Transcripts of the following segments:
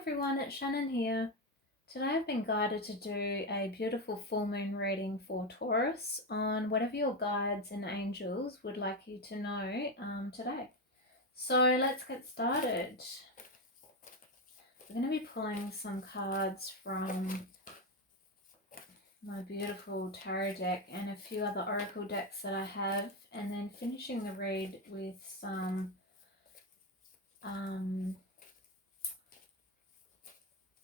everyone, it's Shannon here. Today I've been guided to do a beautiful full moon reading for Taurus on whatever your guides and angels would like you to know today. So let's get started. We're going to be pulling some cards from my beautiful tarot deck and a few other oracle decks that I have, and then finishing the read with some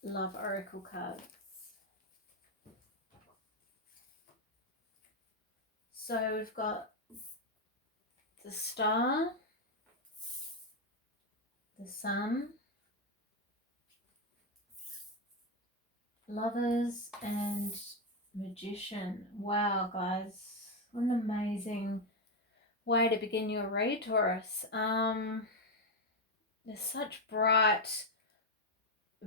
love oracle cards. So we've got the Star, the Sun, Lovers, and Magician. Wow, guys, what an amazing way to begin your read, Taurus. There's such bright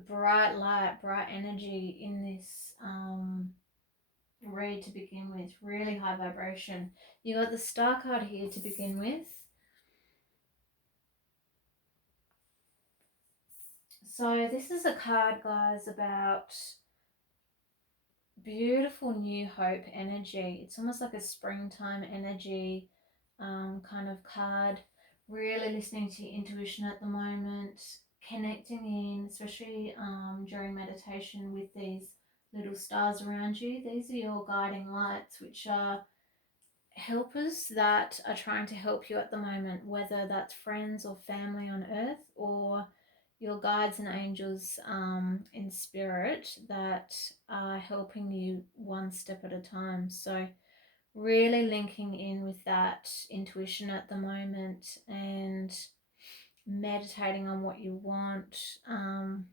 light, bright energy in this read to begin with. Really high vibration. You got the Star card here to begin with. So this is a card, guys, about beautiful new hope energy. It's almost like a springtime energy kind of card. Really listening to your intuition at the moment, connecting in, especially during meditation, with these little stars around you. These are your guiding lights, which are helpers that are trying to help you at the moment, whether that's friends or family on earth, or your guides and angels in spirit that are helping you one step at a time. So really linking in with that intuition at the moment and meditating on what you want,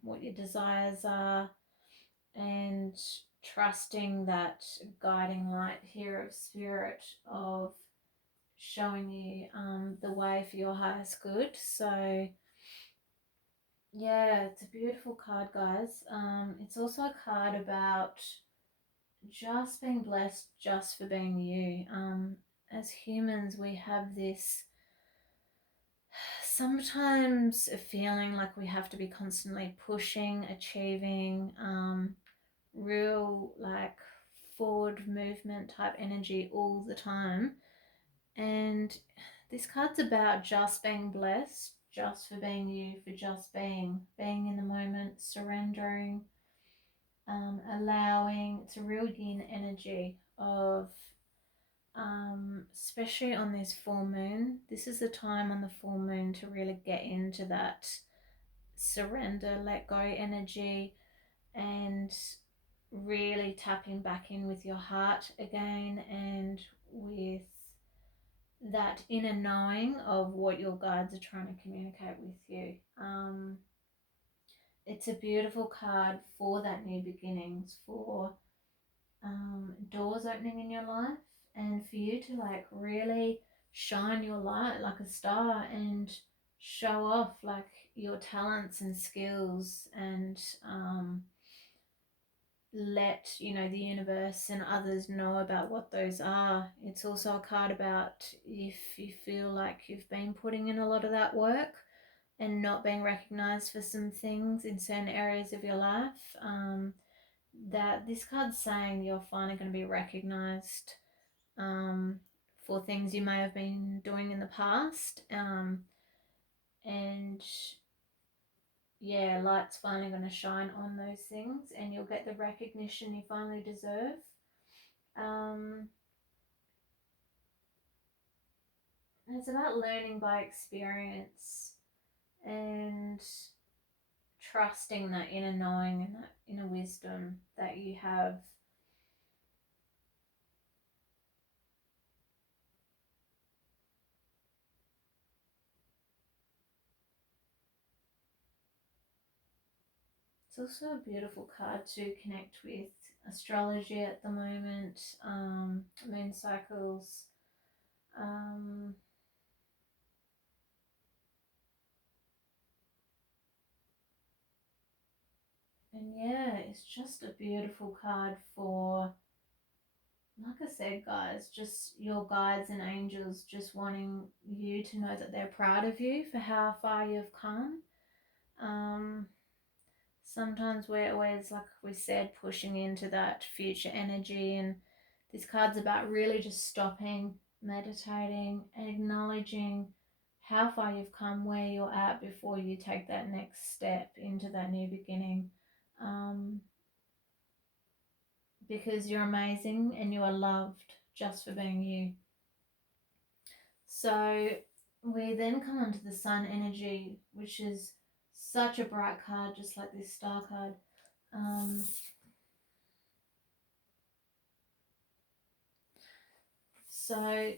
what your desires are, and trusting that guiding light here of spirit of showing you the way for your highest good. So yeah, it's a beautiful card, guys. It's also a card about just being blessed just for being you. As humans, we have this sometimes a feeling like we have to be constantly pushing, achieving, real like forward movement type energy all the time. And this card's about just being blessed, just for being you, for just being in the moment, surrendering, allowing. It's a real yin energy of, especially on this full moon. This is the time on the full moon to really get into that surrender, let go energy, and really tapping back in with your heart again, and with that inner knowing of what your guides are trying to communicate with you. It's a beautiful card for that new beginnings, for doors opening in your life, and for you to like really shine your light like a star and show off like your talents and skills, and let the universe and others know about what those are. It's also a card about if you feel like you've been putting in a lot of that work and not being recognized for some things in certain areas of your life, that this card's saying you're finally going to be recognized for things you may have been doing in the past, and yeah, light's finally going to shine on those things and you'll get the recognition you finally deserve. It's about learning by experience and trusting that inner knowing and that inner wisdom that you have. It's also a beautiful card to connect with astrology at the moment, moon cycles, and yeah, it's just a beautiful card for, like I said, guys, just your guides and angels just wanting you to know that they're proud of you for how far you've come. Sometimes we're always, like we said, pushing into that future energy, and this card's about really just stopping, meditating, and acknowledging how far you've come, where you're at before you take that next step into that new beginning. Because you're amazing and you are loved just for being you. So we then come onto the sun energy, which is such a bright card, just like this star card. So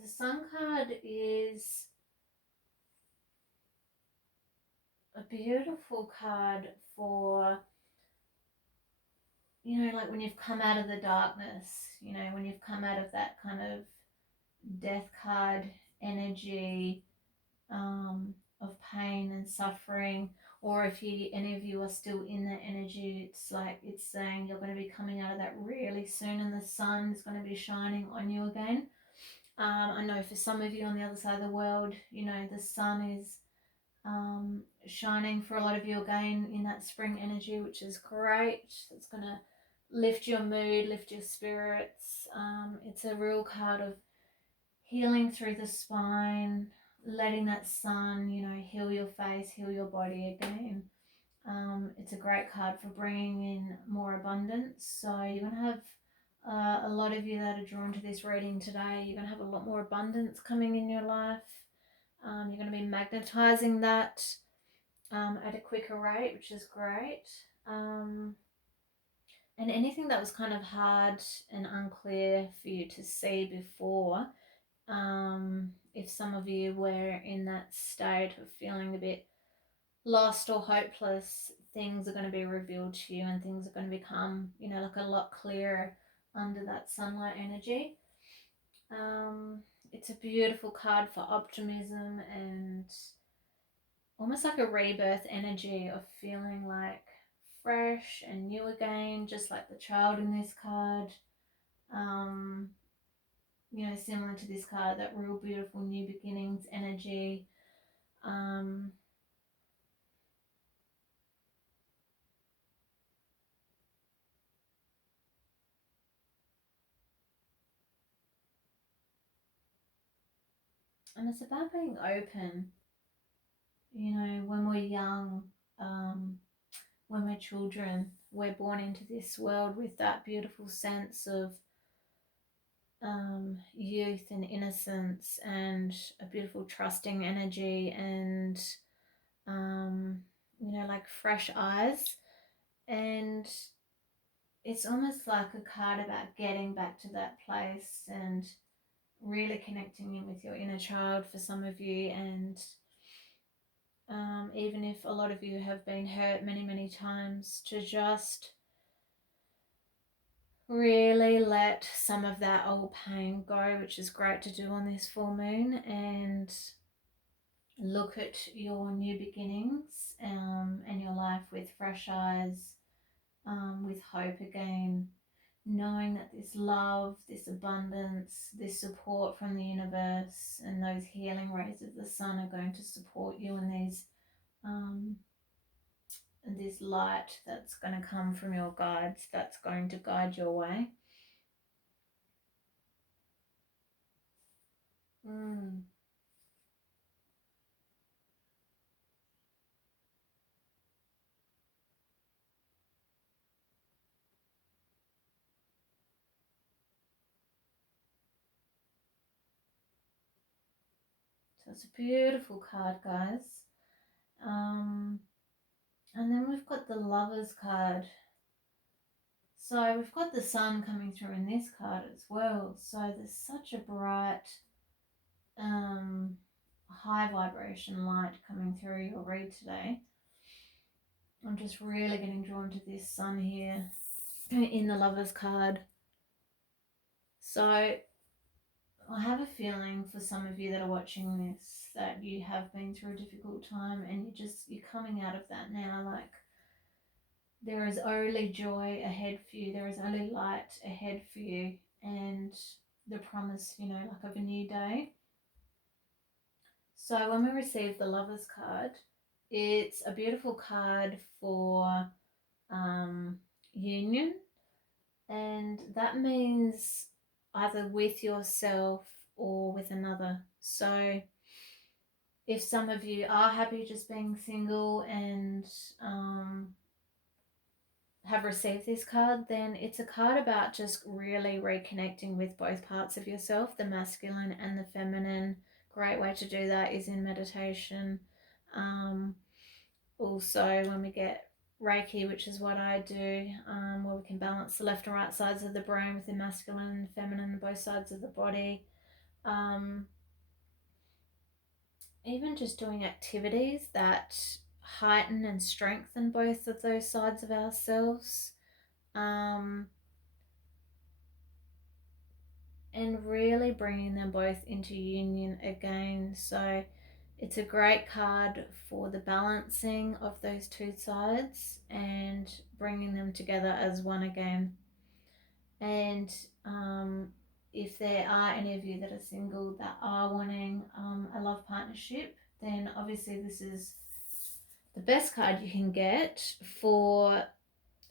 the sun card is a beautiful card for, like when you've come out of the darkness, when you've come out of that kind of death card energy, of pain and suffering, or if any of you are still in that energy, it's saying you're going to be coming out of that really soon, and the sun is going to be shining on you again. I know for some of you on the other side of the world, the sun is shining for a lot of you again in that spring energy, which is great. It's going to lift your mood, lift your spirits. It's a real card of healing through the spine, letting that sun, heal your face, heal your body again. It's a great card for bringing in more abundance. So you're going to have a lot of you that are drawn to this reading today, you're going to have a lot more abundance coming in your life. You're going to be magnetizing that at a quicker rate, which is great. And anything that was kind of hard and unclear for you to see before, if some of you were in that state of feeling a bit lost or hopeless, things are going to be revealed to you, and things are going to become, like a lot clearer under that sunlight energy. It's a beautiful card for optimism and almost like a rebirth energy of feeling like fresh and new again, just like the child in this card. Similar to this card, that real beautiful new beginnings energy. And it's about being open. When we're young, when we're children, we're born into this world with that beautiful sense of youth and innocence and a beautiful trusting energy and like fresh eyes. And it's almost like a card about getting back to that place and really connecting in with your inner child for some of you. And even if a lot of you have been hurt many, many times, to just really let some of that old pain go, which is great to do on this full moon, and look at your new beginnings and your life with fresh eyes, with hope again, knowing that this love, this abundance, this support from the universe and those healing rays of the sun are going to support you in these this light that's going to come from your guides, that's going to guide your way. So it's a beautiful card, guys. And then we've got the Lovers card. So we've got the sun coming through in this card as well. So there's such a bright, high vibration light coming through your read today. I'm just really getting drawn to this sun here in the Lovers card. So I have a feeling for some of you that are watching this that you have been through a difficult time and you're coming out of that now. Like, there is only joy ahead for you. There is only light ahead for you, and the promise, like of a new day. So when we receive the Lovers card, It's a beautiful card for union, and that means either with yourself or with another. So if some of you are happy just being single and have received this card, then it's a card about just really reconnecting with both parts of yourself, the masculine and the feminine. Great way to do that is in meditation. Also, when we get Reiki, which is what I do, where we can balance the left and right sides of the brain with the masculine and feminine, both sides of the body. Even just doing activities that heighten and strengthen both of those sides of ourselves. And really bringing them both into union again. So it's a great card for the balancing of those two sides and bringing them together as one again. And if there are any of you that are single that are wanting a love partnership, then obviously this is the best card you can get for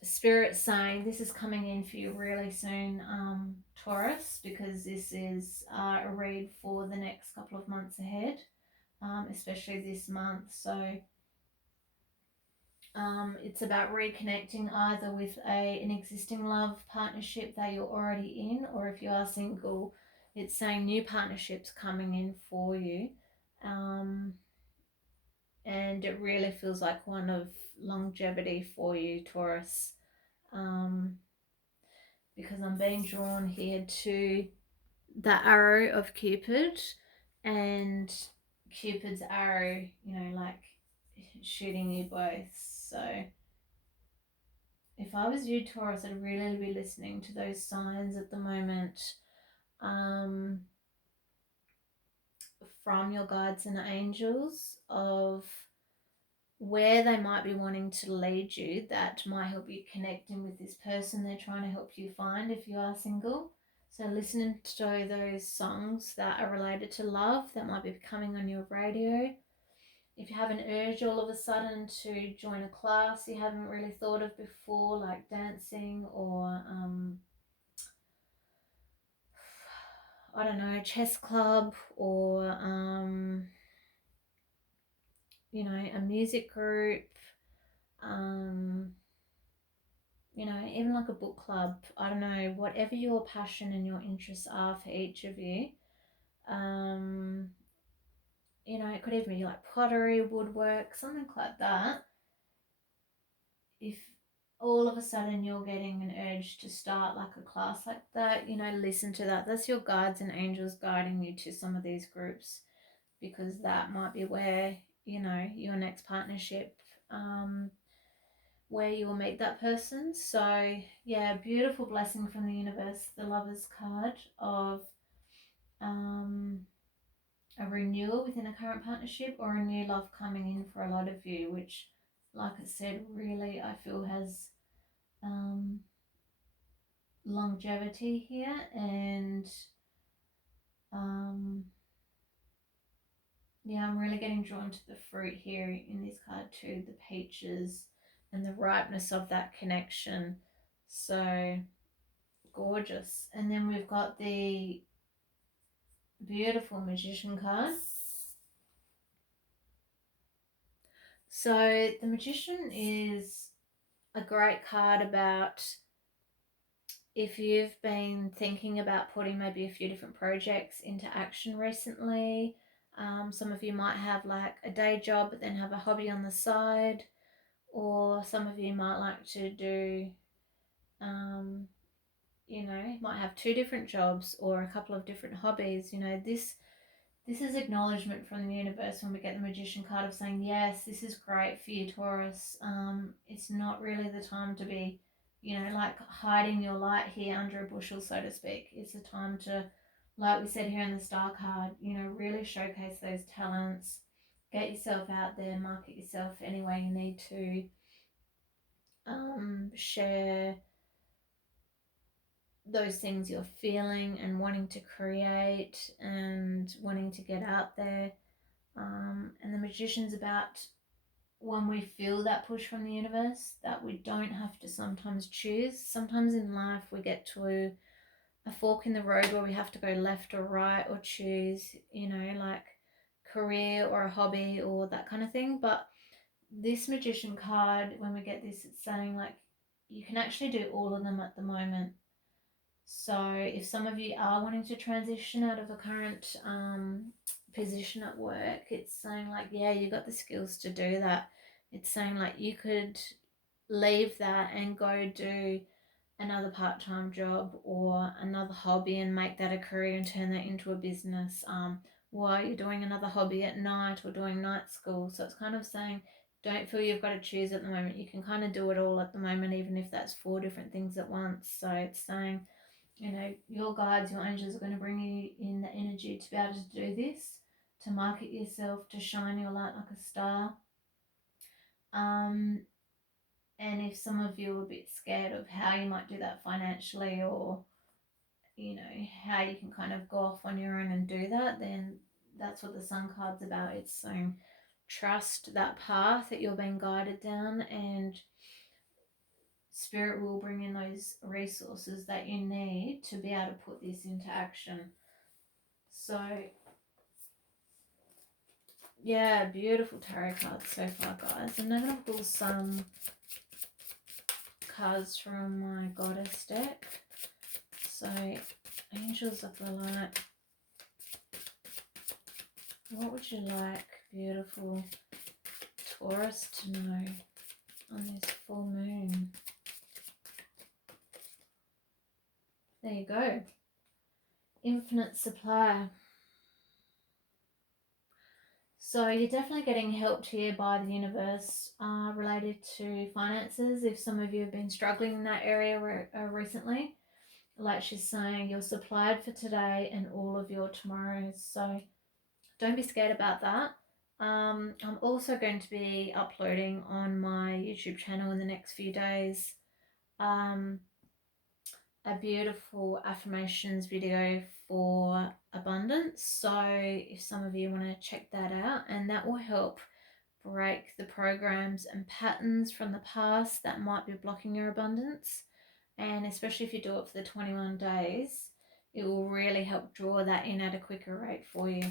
Spirit saying this is coming in for you really soon, Taurus, because this is a read for the next couple of months ahead, especially this month. So it's about reconnecting either with an existing love partnership that you're already in, or if you are single, it's saying new partnerships coming in for you. And it really feels like one of longevity for you, Taurus. Because I'm being drawn here to the arrow of Cupid, and Cupid's arrow, like shooting you both. So if I was you, Taurus, I'd really be listening to those signs at the moment from your guides and angels of where they might be wanting to lead you that might help you connecting with this person they're trying to help you find if you are single. So listening to those songs that are related to love that might be coming on your radio. If you have an urge all of a sudden to join a class you haven't really thought of before, like dancing or I don't know, a chess club or a music group, even like a book club, I don't know, whatever your passion and your interests are for each of you. It could even be like pottery, woodwork, something like that. If all of a sudden you're getting an urge to start like a class like that, listen to that. That's your guides and angels guiding you to some of these groups, because that might be where, your next partnership, where you will meet that person. So yeah, beautiful blessing from the universe, the Lovers card of a renewal within a current partnership or a new love coming in for a lot of you, which, like I said, really I feel has longevity here. And yeah, I'm really getting drawn to the fruit here in this card too, the peaches and the ripeness of that connection. So gorgeous. And then we've got the beautiful Magician card. So the Magician is a great card about if you've been thinking about putting maybe a few different projects into action recently. Some of you might have like a day job but then have a hobby on the side, or some of you might like to do might have two different jobs or a couple of different hobbies. This is acknowledgement from the universe when we get the Magician card of saying, yes, this is great for you, Taurus. It's not really the time to be, like hiding your light here under a bushel, so to speak. It's the time to, like we said here in the Star card, really showcase those talents, get yourself out there, market yourself any way you need to, share those things you're feeling and wanting to create and wanting to get out there. And the Magician's about when we feel that push from the universe, that we don't have to sometimes choose. Sometimes in life we get to a fork in the road where we have to go left or right or choose, you know, like career or a hobby or that kind of thing. But this Magician card, when we get this, it's saying like you can actually do all of them at the moment. So if some of you are wanting to transition out of a current position at work, it's saying like, yeah, you got the skills to do that. It's saying like you could leave that and go do another part-time job or another hobby and make that a career and turn that into a business, while you're doing another hobby at night or doing night school. So it's kind of saying don't feel you've got to choose at the moment. You can kind of do it all at the moment, even if that's 4 different things at once. So it's saying, you know, your guides, your angels are going to bring you in the energy to be able to do this, to market yourself, to shine your light like a star. And if some of you are a bit scared of how you might do that financially, or, you know, how you can kind of go off on your own and do that, then that's what the Sun card's about. It's saying trust that path that you're being guided down, and Spirit will bring in those resources that you need to be able to put this into action. So, yeah, beautiful tarot cards so far, guys. I'm now going to pull some cards from my Goddess deck. So, Angels of the Light. What would you like, beautiful Taurus, to know on this full moon? There you go. Infinite supply. So you're definitely getting helped here by the universe, related to finances. If some of you have been struggling in that area recently, like she's saying, you're supplied for today and all of your tomorrows. So don't be scared about that. I'm also going to be uploading on my YouTube channel in the next few days a beautiful affirmations video for abundance. So if some of you want to check that out, and that will help break the programs and patterns from the past that might be blocking your abundance. And especially if you do it for the 21 days, it will really help draw that in at a quicker rate for you.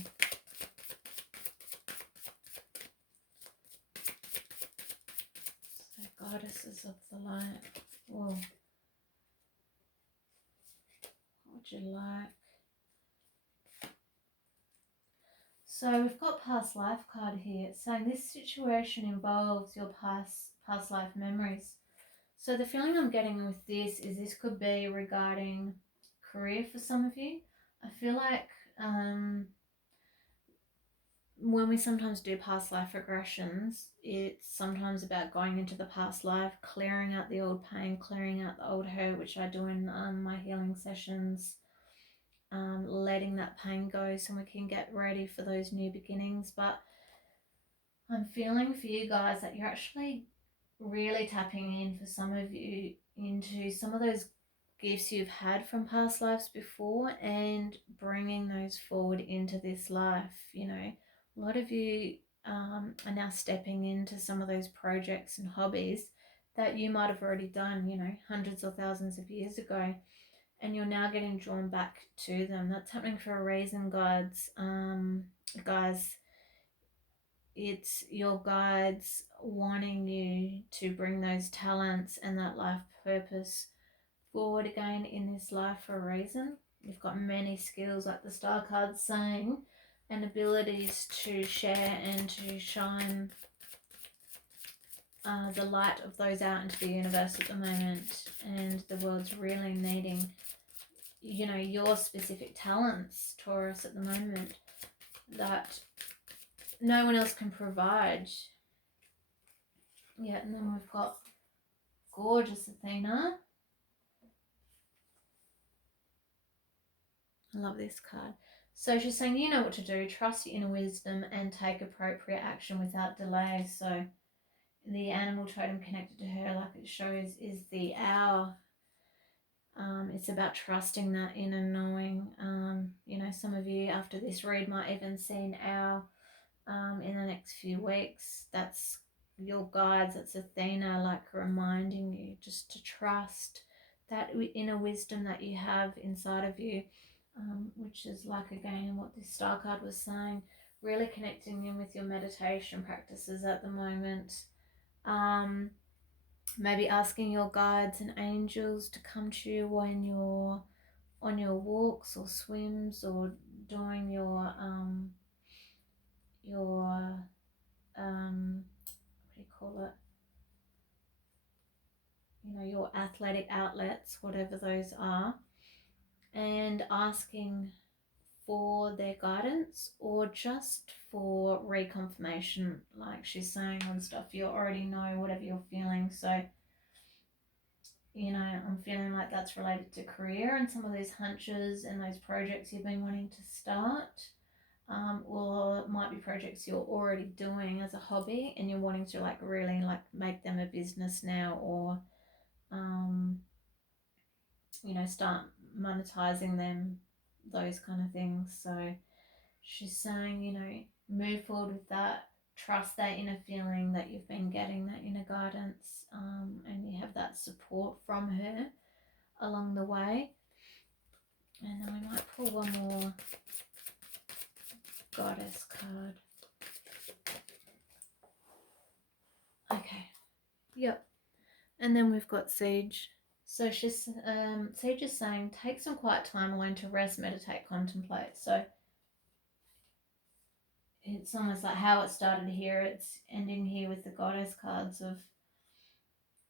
So Goddesses of the Light. Whoa. What would you like? So we've got past life card here. It's saying this situation involves your past life memories. So the feeling I'm getting with this could be regarding career for some of you. I feel like when we sometimes do past life regressions, it's sometimes about going into the past life, clearing out the old pain, clearing out the old hurt, which I do in my healing sessions, letting that pain go so we can get ready for those new beginnings. But I'm feeling for you guys that you're actually really tapping in, for some of you, into some of those gifts you've had from past lives before and bringing those forward into this life. You know, a lot of you are now stepping into some of those projects and hobbies that you might have already done, you know, hundreds or thousands of years ago, and you're now getting drawn back to them. That's happening for a reason, guys. It's your guides wanting you to bring those talents and that life purpose forward again in this life for a reason. You've got many skills, like the star card's saying, and abilities to share and to shine the light of those out into the universe at the moment. And the world's really needing, you know, your specific talents, Taurus, at the moment, that no one else can provide. Yeah, and then we've got gorgeous Athena. I love this card. So she's saying, you know what to do, trust your inner wisdom and take appropriate action without delay. So the animal totem connected to her, like it shows, is the owl. It's about trusting that inner knowing. You know, some of you after this read might even see an owl in the next few weeks. That's your guides, it's Athena, like reminding you just to trust that inner wisdom that you have inside of you, which is like, again, what this star card was saying, really connecting in with your meditation practices at the moment. Maybe asking your guides and angels to come to you when you're on your walks or swims or doing your what do you call it, your athletic outlets, whatever those are, and asking for their guidance or just for reconfirmation, like she's saying, on stuff you already know, whatever you're feeling. So I'm feeling like that's related to career and some of those hunches and those projects you've been wanting to start. Or it might be projects you're already doing as a hobby and you're wanting to like really like make them a business now, or start monetizing them, those kind of things. So she's saying, move forward with that, trust that inner feeling that you've been getting, that inner guidance, and you have that support from her along the way. And then we might pull one more goddess card. Okay, yep. And then we've got Siege. So she's Siege is saying, take some quiet time alone to rest, meditate, contemplate. So it's almost like how it started here, it's ending here with the goddess cards of,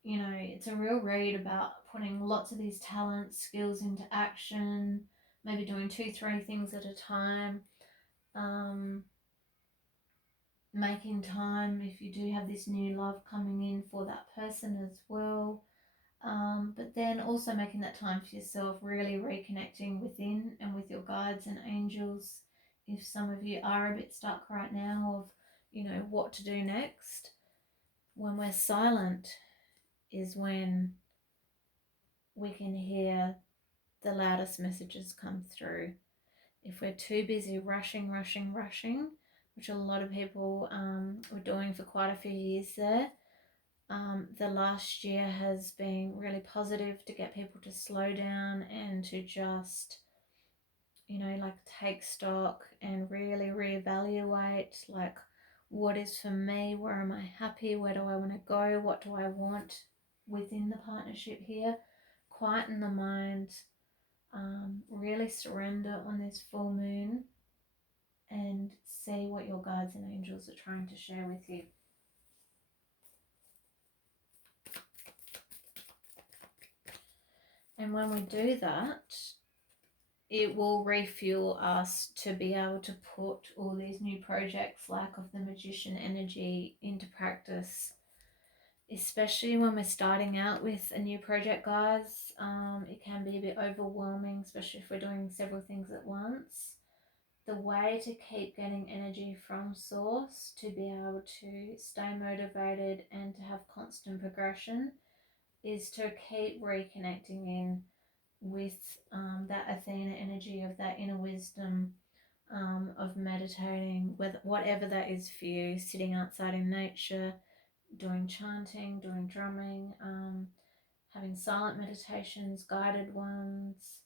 it's a real read about putting lots of these talents, skills into action, maybe doing 2-3 things at a time, making time if you do have this new love coming in for that person as well. But then also making that time for yourself, really reconnecting within and with your guides and angels. If some of you are a bit stuck right now of, what to do next, when we're silent is when we can hear the loudest messages come through. If we're too busy rushing, which a lot of people were doing for quite a few years there, the last year has been really positive to get people to slow down and to just, like take stock and really reevaluate, like, what is for me, where am I happy, where do I want to go, what do I want within the partnership here. Quieten the mind, really surrender on this full moon and see what your guides and angels are trying to share with you. And when we do that, it will refuel us to be able to put all these new projects like of the magician energy into practice, especially when we're starting out with a new project, guys. It can be a bit overwhelming, especially if we're doing several things at once. The way to keep getting energy from source, to be able to stay motivated and to have constant progression, is to keep reconnecting in with that Athena energy of that inner wisdom, of meditating, with whatever that is for you, sitting outside in nature, doing chanting, doing drumming, having silent meditations, guided ones,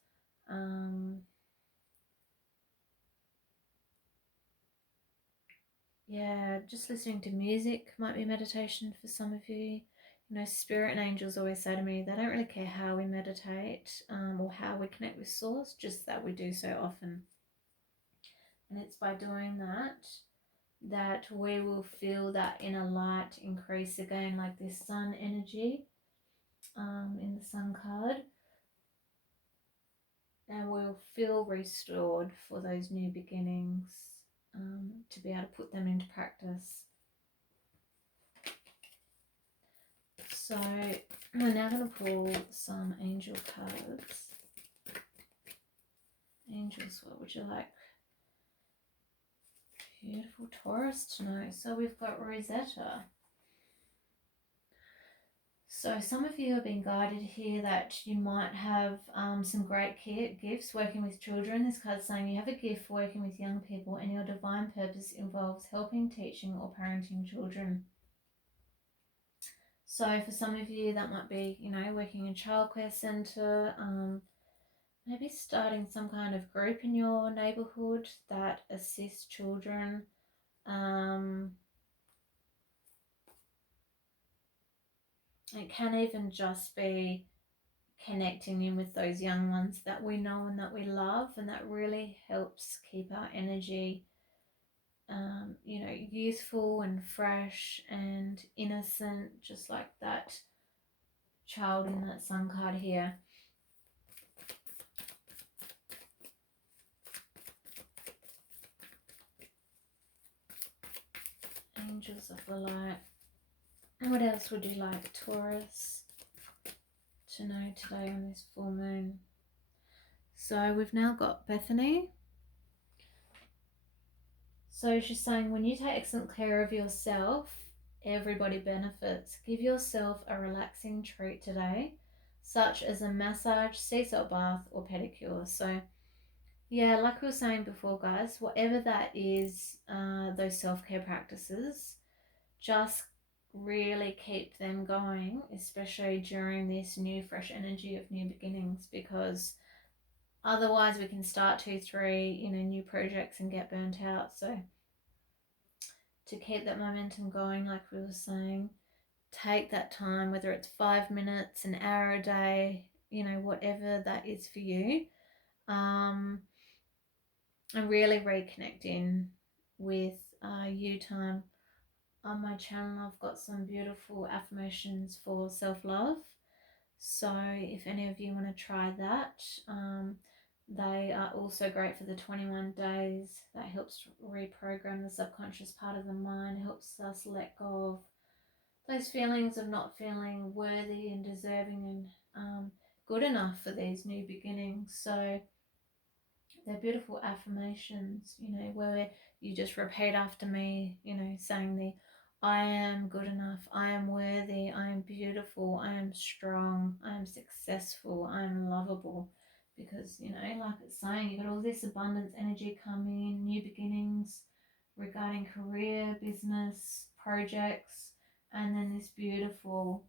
just listening to music might be meditation for some of you. Spirit and angels always say to me, they don't really care how we meditate, or how we connect with source, just that we do so often. And it's by doing that we will feel that inner light increase again, like this sun energy in the sun card. And we'll feel restored for those new beginnings, to be able to put them into practice. So I'm now going to pull some angel cards. Angels, what would you like? Beautiful Taurus to know. So we've got Rosetta. So some of you have been guided here that you might have some great gifts working with children. This card's saying you have a gift for working with young people and your divine purpose involves helping, teaching or parenting children. So for some of you, that might be, you know, working in a childcare centre, maybe starting some kind of group in your neighbourhood that assists children. It can even just be connecting in with those young ones that we know and that we love, and that really helps keep our energy, you know, youthful and fresh and innocent, just like that child in that sun card here. Angels of the light. And what else would you like, Taurus, to know today on this full moon? So we've now got Bethany. So she's saying, when you take excellent care of yourself, everybody benefits. Give yourself a relaxing treat today, such as a massage, sea salt bath, or pedicure. So yeah, like we were saying before, guys, whatever that is, those self-care practices, just really keep them going, especially during this new fresh energy of new beginnings, because otherwise we can start 2-3, you know, new projects and get burnt out. So to keep that momentum going, like we were saying, take that time, whether it's 5 minutes, an hour a day, you know, whatever that is for you, and really reconnect in with you time. On my channel, I've got some beautiful affirmations for self-love. So if any of you want to try that, they are also great for the 21 days. That helps reprogram the subconscious part of the mind, helps us let go of those feelings of not feeling worthy and deserving and good enough for these new beginnings. So they're beautiful affirmations, you know, where you just repeat after me, you know, saying the I am good enough, I am worthy, I am beautiful, I am strong, I am successful, I am lovable. Because, you know, like it's saying, you've got all this abundance energy coming in, new beginnings regarding career, business, projects, and then this beautiful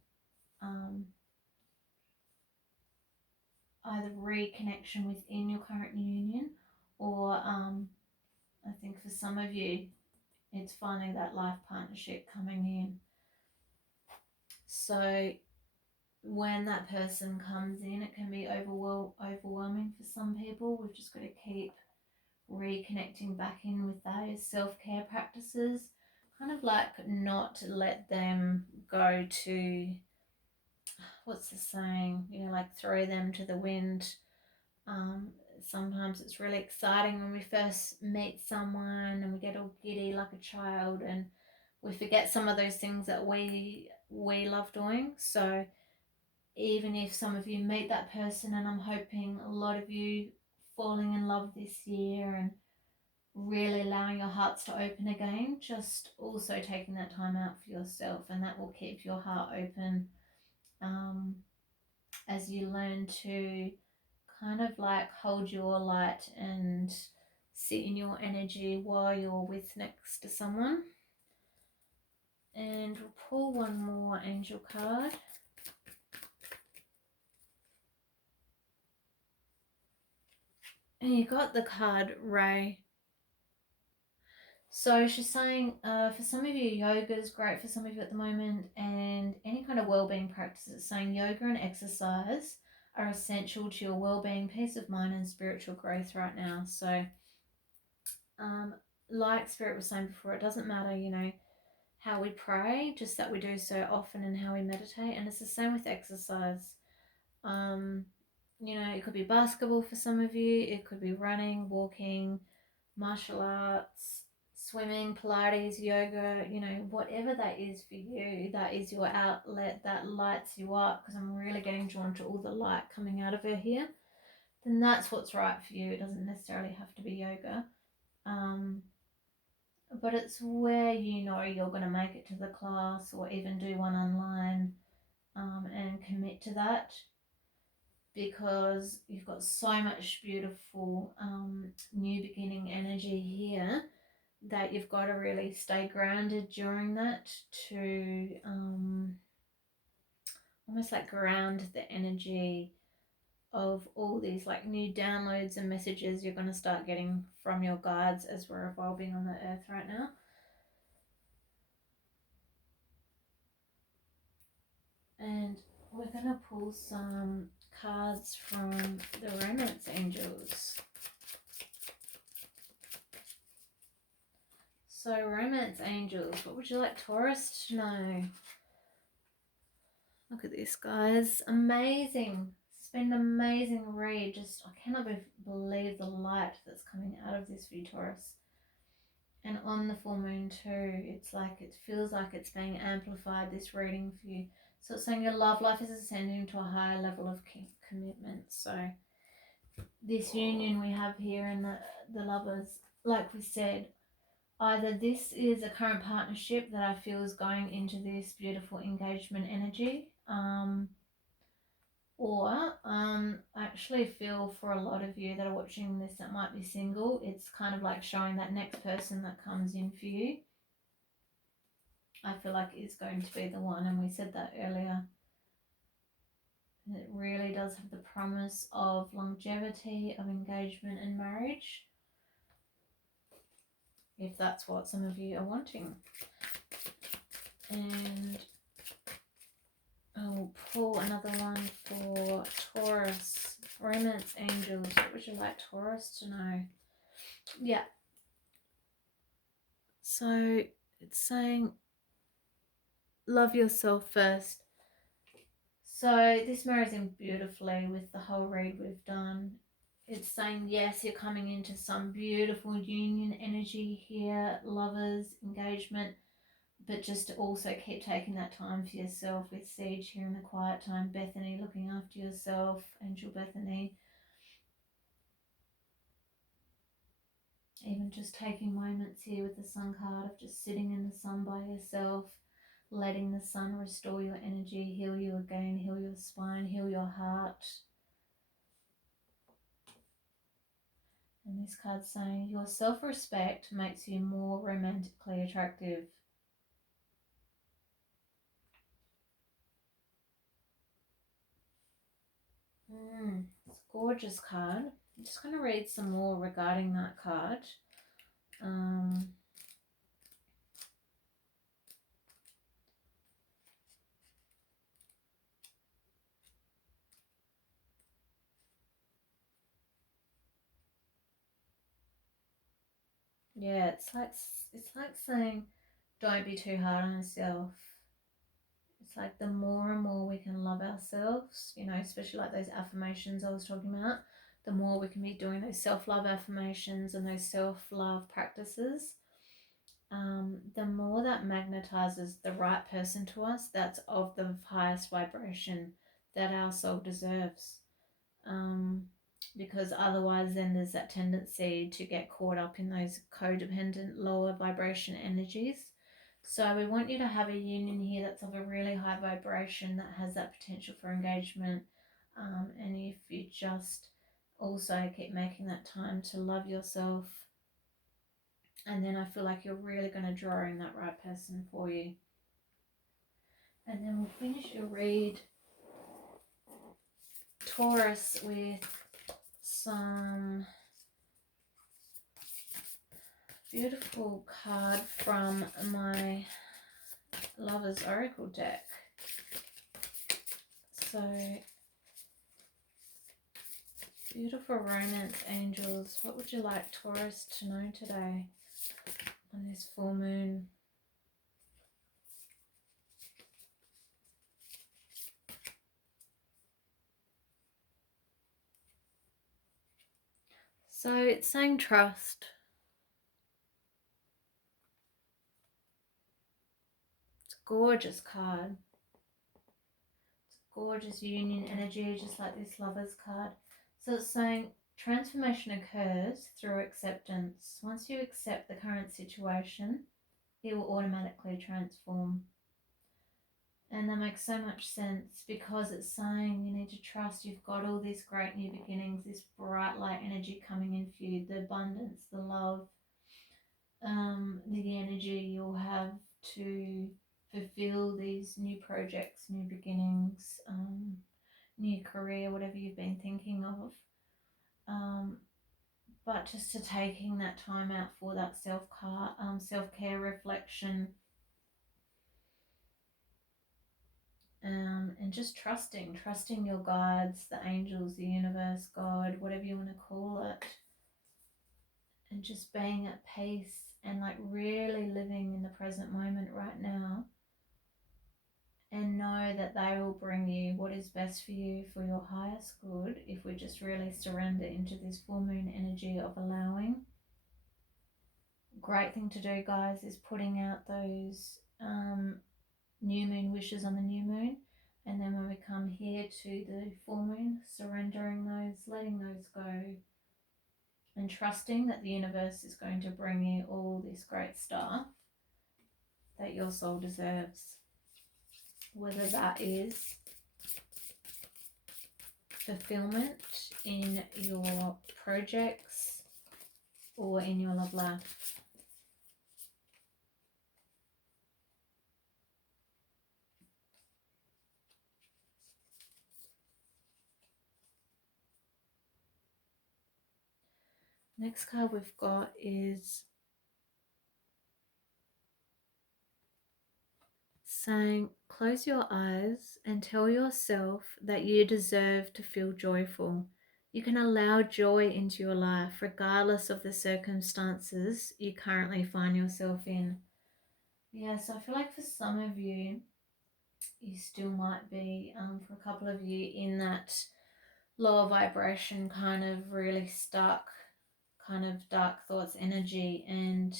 either reconnection within your current union, or I think for some of you, it's finding that life partnership coming in. So when that person comes in, it can be overwhelming for some people. We've just got to keep reconnecting back in with those self-care practices, kind of like not let them go to, what's the saying, you know, like throw them to the wind. Sometimes it's really exciting when we first meet someone and we get all giddy like a child, and we forget some of those things that we love doing. So even if some of you meet that person, and I'm hoping a lot of you falling in love this year and really allowing your hearts to open again, just also taking that time out for yourself, and that will keep your heart open as you learn to kind of like hold your light and sit in your energy while you're with next to someone. And we'll pull one more angel card. And you got the card Ray. So she's saying for some of you, yoga is great for some of you at the moment, and any kind of well-being practices. Saying yoga and exercise are essential to your well-being, peace of mind, and spiritual growth right now. So like Spirit was saying before, it doesn't matter, you know, how we pray, just that we do so often, and how we meditate. And it's the same with exercise. You know, it could be basketball for some of you, it could be running, walking, martial arts, swimming, Pilates, yoga, you know, whatever that is for you, that is your outlet, that lights you up, because I'm really getting drawn to all the light coming out of her here. Then that's what's right for you. It doesn't necessarily have to be yoga. But it's where you know you're going to make it to the class, or even do one online, and commit to that, because you've got so much beautiful new beginning energy here that you've got to really stay grounded during that to almost like ground the energy of all these like new downloads and messages you're going to start getting from your guides as we're evolving on the earth right now. And we're going to pull some cards from the Romance Angels. So, Romance Angels, what would you like Taurus to know? Look at this, guys. Amazing. It's been an amazing read. Just, I cannot believe the light that's coming out of this for you, Taurus. And on the full moon too, it's like, it feels like it's being amplified, this reading for you. So it's saying your love life is ascending to a higher level of commitment. So this union we have here in the lovers, like we said, either this is a current partnership that I feel is going into this beautiful engagement energy, or I actually feel for a lot of you that are watching this that might be single, it's kind of like showing that next person that comes in for you, I feel like is going to be the one, and we said that earlier. It really does have the promise of longevity, of engagement and marriage, if that's what some of you are wanting. And I'll pull another one for Taurus. Romance Angels, what would you like Taurus to know? Yeah. So it's saying love yourself first. So this marries in beautifully with the whole read we've done. It's saying, yes, you're coming into some beautiful union energy here, lovers, engagement, but just to also keep taking that time for yourself with Siege here in the quiet time, Bethany looking after yourself, Angel Bethany. Even just taking moments here with the Sun card of just sitting in the sun by yourself, letting the sun restore your energy, heal you again, heal your spine, heal your heart. And this card's saying your self-respect makes you more romantically attractive. It's a gorgeous card. I'm just going to read some more regarding that card. Yeah, it's like saying don't be too hard on yourself. It's like the more and more we can love ourselves, you know, especially like those affirmations I was talking about, the more we can be doing those self-love affirmations and those self-love practices, the more that magnetizes the right person to us that's of the highest vibration that our soul deserves. Because otherwise then there's that tendency to get caught up in those codependent lower vibration energies. So we want you to have a union here that's of a really high vibration that has that potential for engagement. And if you just also keep making that time to love yourself, and then I feel like you're really going to draw in that right person for you. And then we'll finish your read, Taurus, with some beautiful card from my Lover's Oracle deck. So, beautiful romance angels, what would you like Taurus to know today on this full moon? So it's saying trust. It's a gorgeous card. It's a gorgeous union energy, just like this Lover's card. So it's saying transformation occurs through acceptance. Once you accept the current situation, it will automatically transform. And that makes so much sense because it's saying you need to trust you've got all these great new beginnings, this bright light energy coming in for you, the abundance, the love, the energy you'll have to fulfill these new projects, new beginnings, new career, whatever you've been thinking of. But just to taking that time out for that self-care reflection, and just trusting your guides, the angels, the universe, God, whatever you want to call it, and just being at peace and like really living in the present moment right now, and know that they will bring you what is best for you for your highest good if we just really surrender into this full moon energy of allowing. Great thing to do, guys, is putting out those new moon wishes on the new moon, and then when we come here to the full moon, surrendering those, letting those go, and trusting that the universe is going to bring you all this great stuff that your soul deserves, whether that is fulfillment in your projects or in your love life. Next card we've got is saying, close your eyes and tell yourself that you deserve to feel joyful. You can allow joy into your life regardless of the circumstances you currently find yourself in. Yeah, so I feel like for some of you, you still might be, for a couple of you, in that lower vibration, kind of really stuck, kind of dark thoughts energy, and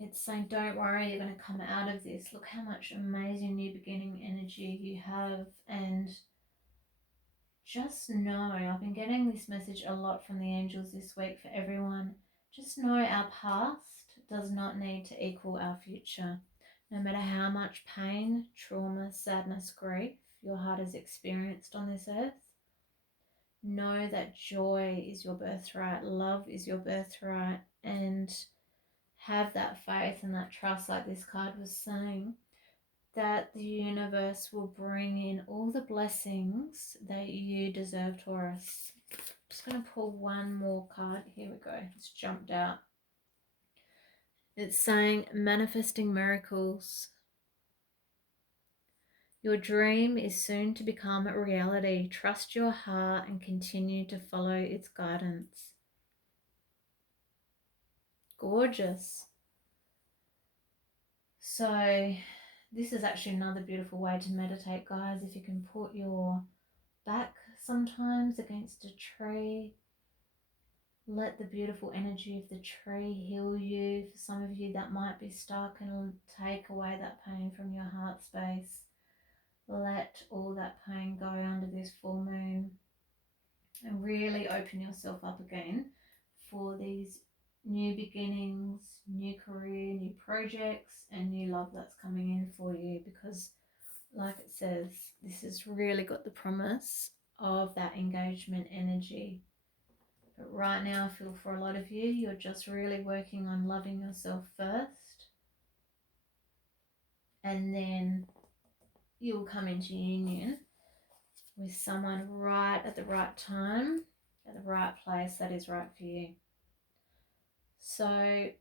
it's saying, don't worry, you're going to come out of this. Look how much amazing new beginning energy you have. And just know, I've been getting this message a lot from the angels this week for everyone. Just know our past does not need to equal our future. No matter how much pain, trauma, sadness, grief your heart has experienced on this earth, know that joy is your birthright, love is your birthright, and have that faith and that trust, like this card was saying, that the universe will bring in all the blessings that you deserve, Taurus. I'm just going to pull one more card. Here we go. It's jumped out. It's saying manifesting miracles. Your dream is soon to become a reality. Trust your heart and continue to follow its guidance. Gorgeous. So this is actually another beautiful way to meditate, guys. If you can put your back sometimes against a tree, let the beautiful energy of the tree heal you. For some of you that might be stuck, and take away that pain from your heart space. Let all that pain go under this full moon and really open yourself up again for these new beginnings, new career, new projects, and new love that's coming in for you, because like it says, this has really got the promise of that engagement energy. But right now, I feel for a lot of you, you're just really working on loving yourself first, and then you'll come into union with someone right at the right time, at the right place that is right for you. So I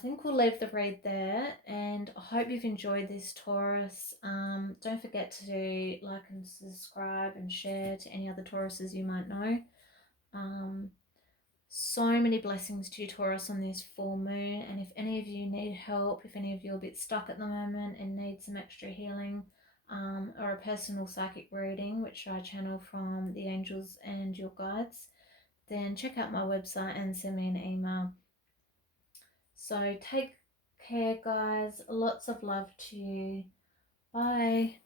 think we'll leave the read there, and I hope you've enjoyed this, Taurus. Don't forget to like and subscribe and share to any other Tauruses you might know. So many blessings to you, Taurus, on this full moon. And if any of you need help, if any of you are a bit stuck at the moment and need some extra healing, or a personal psychic reading, which I channel from the angels and your guides, then check out my website and send me an email. So take care, guys. Lots of love to you. Bye.